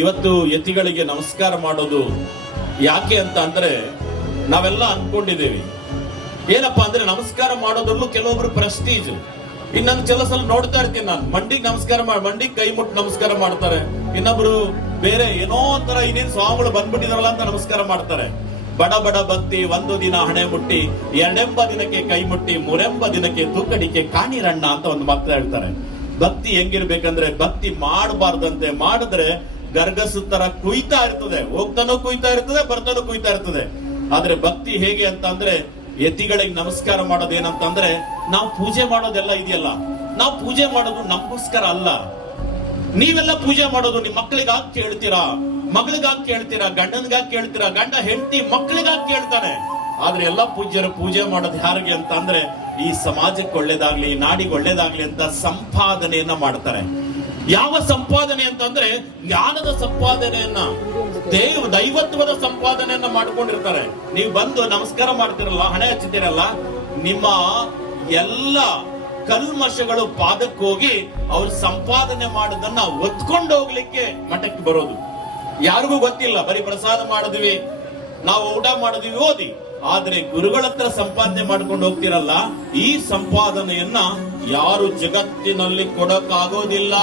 ಇವತ್ತು ಯತಿಗಳಿಗೆ ನಮಸ್ಕಾರ ಮಾಡೋದು ಯಾಕೆ ಅಂತ ಅಂದ್ರೆ ನಾವೆಲ್ಲ ಅನ್ಕೊಂಡಿದ್ದೀವಿ. ಏನಪ್ಪಾ ಅಂದ್ರೆ ನಮಸ್ಕಾರ ಮಾಡೋದ್ರಲ್ಲೂ ಕೆಲವೊಬ್ರು ಪ್ರೆಸ್ಟೀಜ್ ಇನ್ನೊಂದು ಕೆಲವು ಸಲ ನೋಡ್ತಾ ಇರ್ತೀನಿ ನಾನು. ಮಂಡಿಗೆ ನಮಸ್ಕಾರ ಮಾಡಿ ಮಂಡಿಗೆ ಕೈ ಮುಟ್ಟು ನಮಸ್ಕಾರ ಮಾಡ್ತಾರೆ. ಇನ್ನೊಬ್ರು ಬೇರೆ ಏನೋ ಒಂಥರ ಇನ್ನೇನ್ ಸ್ವಾಮಿಗಳು ಬಂದ್ಬಿಟ್ಟಿದಾರಲ್ಲ ಅಂತ ನಮಸ್ಕಾರ ಮಾಡ್ತಾರೆ. ಬಡ ಬಡ ಭಕ್ತಿ, ಒಂದು ದಿನ ಹಣೆ ಮುಟ್ಟಿ, ಎರಡೆಂಬ ದಿನಕ್ಕೆ ಕೈ ಮುಟ್ಟಿ, ಮೂರೆಂಬ ದಿನಕ್ಕೆ ತೂಕಡಿಕೆ ಕಾಣಿರಣ್ಣ ಅಂತ ಒಂದು ಮಾತ್ರ ಹೇಳ್ತಾರೆ. ಭಕ್ತಿ ಹೆಂಗಿರ್ಬೇಕಂದ್ರೆ ಭಕ್ತಿ ಮಾಡಬಾರ್ದಂತೆ ಮಾಡಿದ್ರೆ ಗರ್ಗಸ ತರ ಕುಯ್ತಾ ಇರ್ತದೆ, ಹೋಗ್ತಾನೂ ಕುಯ್ತಾ ಇರ್ತದೆ, ಬರ್ತಾನೂ ಕುಯ್ತಾ ಇರ್ತದೆ. ಆದ್ರೆ ಭಕ್ತಿ ಹೇಗೆ ಅಂತ ಅಂದ್ರೆ, ಯತಿಗಳಿಗೆ ನಮಸ್ಕಾರ ಮಾಡೋದೇನಂತಂದ್ರೆ, ನಾವು ಪೂಜೆ ಮಾಡೋದೆಲ್ಲ ಇದೆಯಲ್ಲ, ನಾವು ಪೂಜೆ ಮಾಡೋದು ನಮಗೋಸ್ಕರ ಅಲ್ಲ. ನೀವೆಲ್ಲ ಪೂಜೆ ಮಾಡೋದು ನಿಮ್ ಮಕ್ಕಳಿಗಾಗಿ ಕೇಳ್ತೀರಾ? ಮಗಳಿಗಾಗಿ ಕೇಳ್ತೀರಾ? ಗಂಡನ್ಗಾಗಿ ಕೇಳ್ತೀರಾ? ಗಂಡ ಹೆಂಡತಿ ಮಕ್ಕಳಿಗಾಗಿ ಕೇಳ್ತಾನೆ. ಆದ್ರೆ ಎಲ್ಲ ಪೂಜ್ಯರು ಪೂಜೆ ಮಾಡೋದು ಯಾರಿಗೆ ಅಂತ ಅಂದ್ರೆ ಈ ಸಮಾಜಕ್ಕೆ ಒಳ್ಳೇದಾಗ್ಲಿ ನಾಡಿಗೆ ಒಳ್ಳೇದಾಗ್ಲಿ ಅಂತ ಸಂಪಾದನೆಯನ್ನ ಮಾಡ್ತಾರೆ. ಯಾವ ಸಂಪಾದನೆ ಅಂತಂದ್ರೆ ಜ್ಞಾನದ ಸಂಪಾದನೆಯನ್ನ, ದೇವ್ ದೈವತ್ವದ ಸಂಪಾದನೆಯನ್ನ ಮಾಡ್ಕೊಂಡಿರ್ತಾರೆ. ನೀವು ಬಂದು ನಮಸ್ಕಾರ ಮಾಡ್ತಿರಲ್ಲ, ಹಣೆ ಹಚ್ಚುತ್ತೀರಲ್ಲ ನಿಮ್ಮ ಎಲ್ಲ ಕಲ್ಮಶಗಳು ಪಾದಕ್ಕೆ ಹೋಗಿ ಅವ್ರು ಸಂಪಾದನೆ ಮಾಡೋದನ್ನ ಒತ್ಕೊಂಡು ಹೋಗ್ಲಿಕ್ಕೆ ಮಠಕ್ಕೆ ಬರೋದು. ಯಾರಿಗೂ ಗೊತ್ತಿಲ್ಲ, ಬರೀ ಪ್ರಸಾದ ಮಾಡಿದ್ವಿ, ನಾವು ಊಟ ಮಾಡಿದ್ವಿ, ಓದಿ. ಆದ್ರೆ ಗುರುಗಳ ಹತ್ರ ಸಂಪಾದನೆ ಮಾಡ್ಕೊಂಡು ಹೋಗ್ತಿರಲ್ಲ, ಈ ಸಂಪಾದನೆಯನ್ನ ಯಾರು ಜಗತ್ತಿನಲ್ಲಿ ಕೊಡಕ್ಕಾಗೋದಿಲ್ಲ.